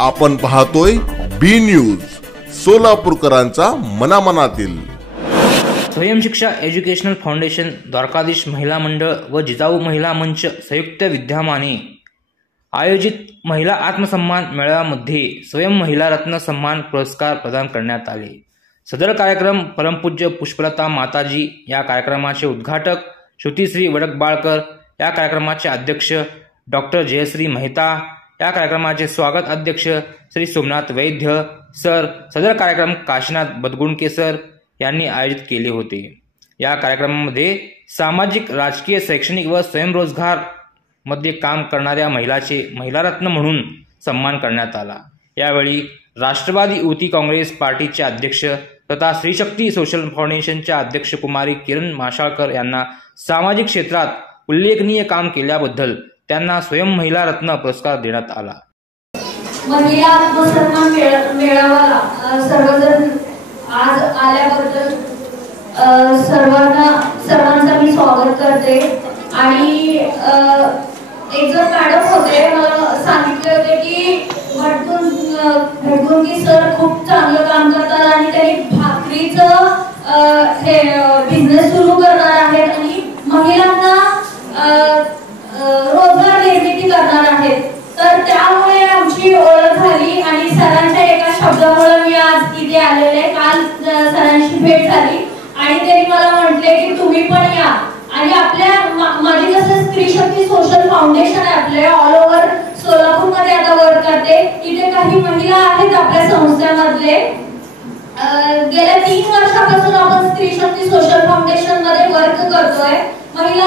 आपण पाहतोय बी न्यूज, सोलापूरकरांचा मनामनातील। स्वयं शिक्षा एज्युकेशनल फाउंडेशन, द्वारकाधीश महिला मंडळ व जिजाऊ महिला मंच संयुक्त विद्यमाने आयोजित महिला आत्मसन्मान मेळाव्यामध्ये स्वयं महिला रत्न सन्मान पुरस्कार प्रदान करण्यात आले। सदर कार्यक्रम परमपूज्य पुष्पलता माताजी या कार्यक्रमाचे उद्घाटक श्रुतिश्री वडकबाळकर, या कार्यक्रमाचे अध्यक्ष डॉक्टर जयश्री मेहता, या कार्यक्रमाचे स्वागत अध्यक्ष श्री सोमनाथ वैद्य सर, सदर कार्यक्रम काशीनाथ बदगुणके सर यांनी आयोजित केले होते। या कार्यक्रमामध्ये सामाजिक, राजकीय, शैक्षणिक व स्वयंरोजगार मध्ये काम करणाऱ्या महिलाचे महिला रत्न म्हणून सन्मान करण्यात आला। यावेळी राष्ट्रवादी युवती काँग्रेस पार्टीचे अध्यक्ष तथा श्रीशक्ती सोशल फाउंडेशनच्या अध्यक्ष कुमारी किरण माशाळकर यांना सामाजिक क्षेत्रात उल्लेखनीय काम केल्याबद्दल त्यांना स्वयं महिला रत्न पुरस्कार देण्यात आला। महिला आत्मसन्मान मेळाव्याला सर्वजण आज आल्याबद्दल सर्वांचा मी स्वागत करते। आणि एक जण मॅडम होते, मला सांगितले होते की भटगुंकी सर खूप चांगलं काम करतात आणि त्यांनी भाकरीचं हे बिझनेस सुरू करणार आहेत आणि महिलांना रोजगार निर्मिती करणार आहेत। तर त्यामुळे आमची ओळख झाली आणि सरांच्या एका शब्दामुळे मी आज इथे आलेले। काल सरांची भेट झाली आणि त्यांनी मला म्हटले की तुम्ही पण या। आणि आपल्या माझी कसं स्त्रीशक्ती सोशल फाउंडेशन आहे, आपल्या ऑल ओव्हर सोलापूरमध्ये आता वर्क करते। इथे काही महिला आहेत आपल्या संस्थेमधले। गेल्या 3 वर्षापासून आपण स्त्रीशक्ती सोशल फाउंडेशन मध्ये वर्क करतोय। महिला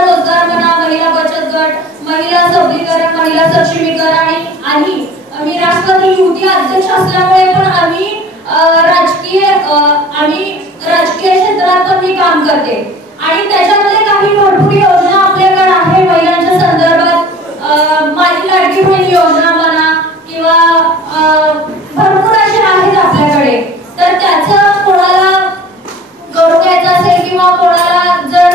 रोजगार म्हणा, महिला बचत गट, महिला सबलीकरण, महिला सक्षमीकरण आणि आम्ही राष्ट्रवादी युवती अध्यक्ष असल्यामुळे पण आम्ही राजकीय क्षेत्रात पण मी काम करते। आणि त्याच्यामध्ये काही भरपूर योजना आपल्याकडे आहे महिलांच्या संदर्भात। माझी लाडकी बहीण योजना म्हणा किंवा भरपूर असे आहेत आपल्याकडे। तर त्याचं कोणाला करून घ्यायचं असेल किंवा कोणाला जर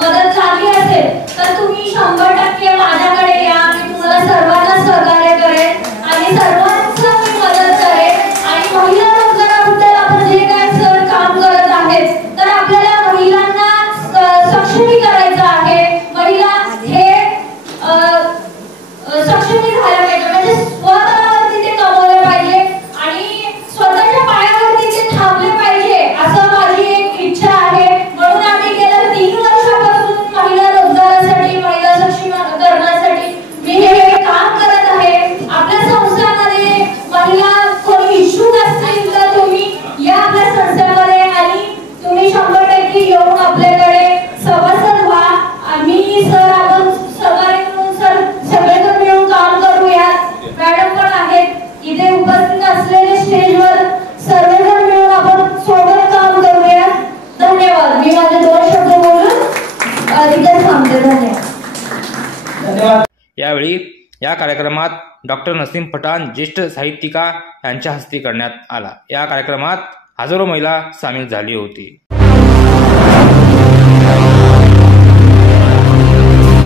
मदत झाली असेल तर तुम्ही 100% माझ्याकडे या। मी तुम्हाला सर्वांना सहकार्य करेन आणि सर्वांचं मी मदत करेन। आणि महिला रोजगाराबद्दल आपण जे काय सर काम करत आहेत, तर आपल्याला महिलांना सक्षमी करायचं आहे। महिला हे सक्षमी झाल्या पाहिजे, म्हणजे स्वतःवरती ते कमवले पाहिजे आणि स्वतःच्या पायावरती ते थांबले पाहिजे, असं माझी एक इच्छा आहे। म्हणून आम्ही गेल्या 3 वर्षापासून महिला रोजगारासाठी, महिला सक्षमीकरणासाठी मी हे काम करत आहे। आपल्या संस्थेमध्ये महिला कोणी इच्छुक असतील तर तुम्ही या आपल्या संस्थेमध्ये आणि तुम्ही 100% येऊन आपल्याकडे सभासद व्हा। आम्ही सर आपण सगळेजण मिळून काम करूया। मॅडम पण आहेत इथे उपस्थित असलेले स्टेजवर, सर्वजण मिळून आपण सोबत काम करूया। धन्यवाद। मी माझे 2 शब्द बोलून इथे थांबते। धन्यवाद। यावेळी या कार्यक्रमात डॉक्टर नसीम पठाण, ज्येष्ठ साहित्यिका यांच्या हस्ते करण्यात आला। या कार्यक्रमात हजारो महिला सामील झाली होती।